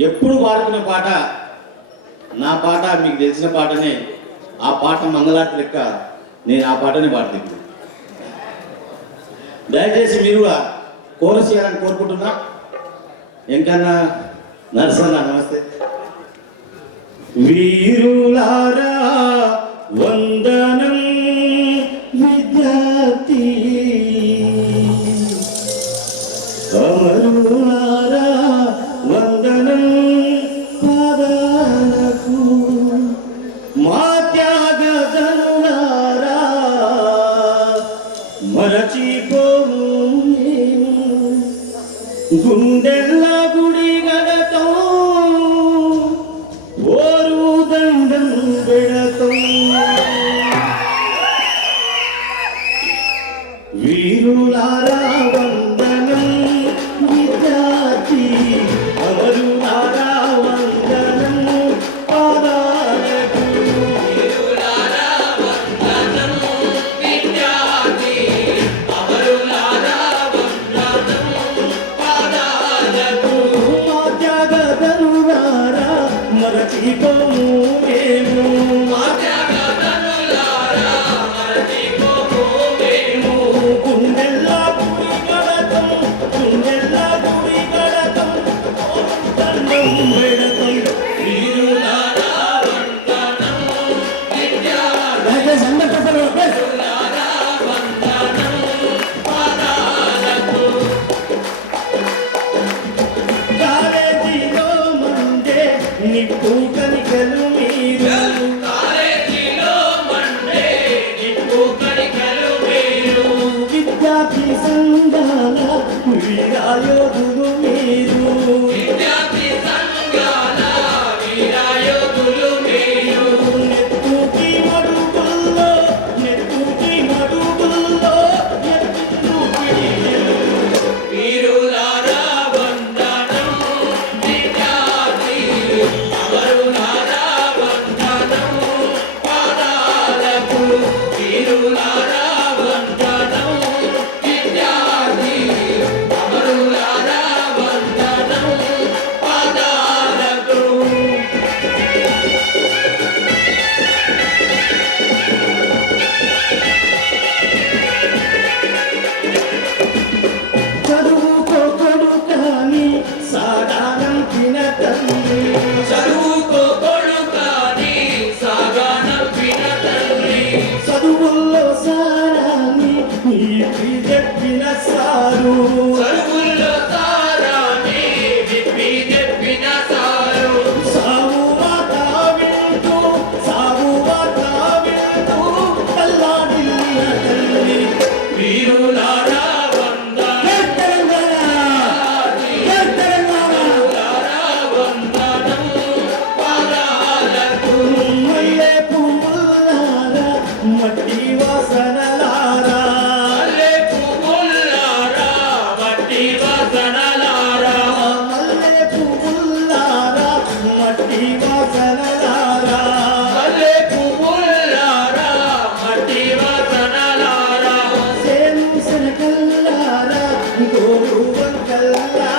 ఎప్పుడు పాడుకునే పాట? నా పాట మీకు తెలిసిన పాటనే. ఆ పాట మంగళార్తి లెక్క. నేను ఆ పాటనే పాడుతున్నాను దయచేసి మీరు కూడా కోరస్ చేయాలని కోరుకుంటున్నా. ఇంకన్నా నరసన్న నమస్తే. వీరులారా వందనం మరచిపోవు గుండెల్ల గుడి గడతో ఓరు దండం పెడతాం. వీరులార మరచిపోము మేము. మేము. గుండెల్లా గుడి గడతం గుండెల్లా గుడి గడతం దండం విద్యార్థి సంఘాల వీరాయోధులు మీరు. 나 தோருவங்கல்ல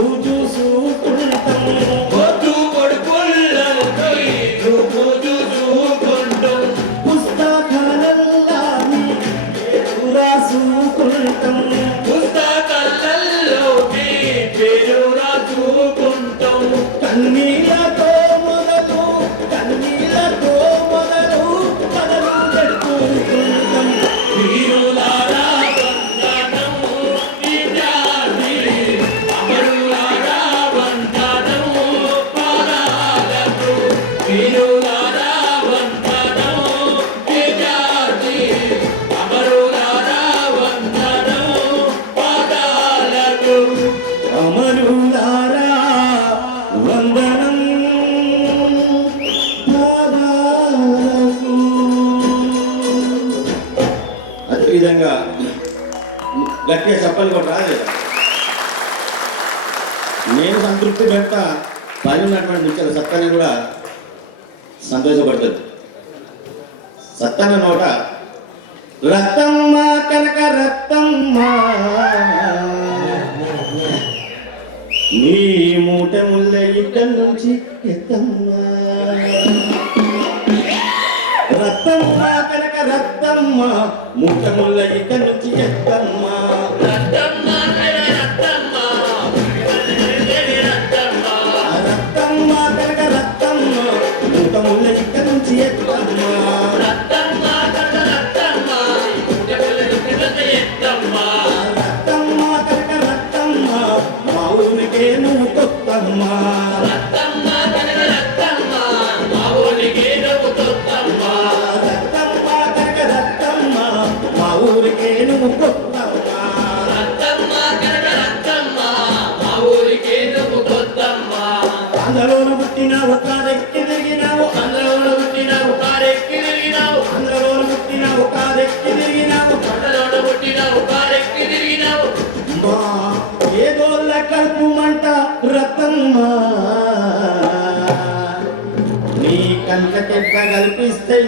tu విధంగా గట్టిగా చెప్పాలి కూడా రాదు. నేను సంతృప్తి పెడతా పైన ఉన్నటువంటి ముచ్చల సత్తాన్ని కూడా సంతోషపడుతుంది. సత్తన్న నోట రత్తమ్మ కనక రత్తమ్మ నీ మూట ముల్ల ఇక్కడి నుంచి ఎత్తమ్మా. రత్తమ్మ కనక రత్తమ్మ మూట ముల్ల ఇక్కడి నుంచి ఎత్తమ్మా. రత్తమ్మ కనక రత్తమ్మ మూట ముల్ల ఇక్కడి నుంచి ఎత్తమ్మ. రత్తమ్మ కనక రత్తమ్మ మా ఊరికే నువ్వు కొత్తమ్మ. పుట్టినావు కారెక్కి తిరిగినావు మా ఏదోళ్ళ కడుపు మంట రతమ్మ. నీ కంట కెట్ట కల్పిస్తే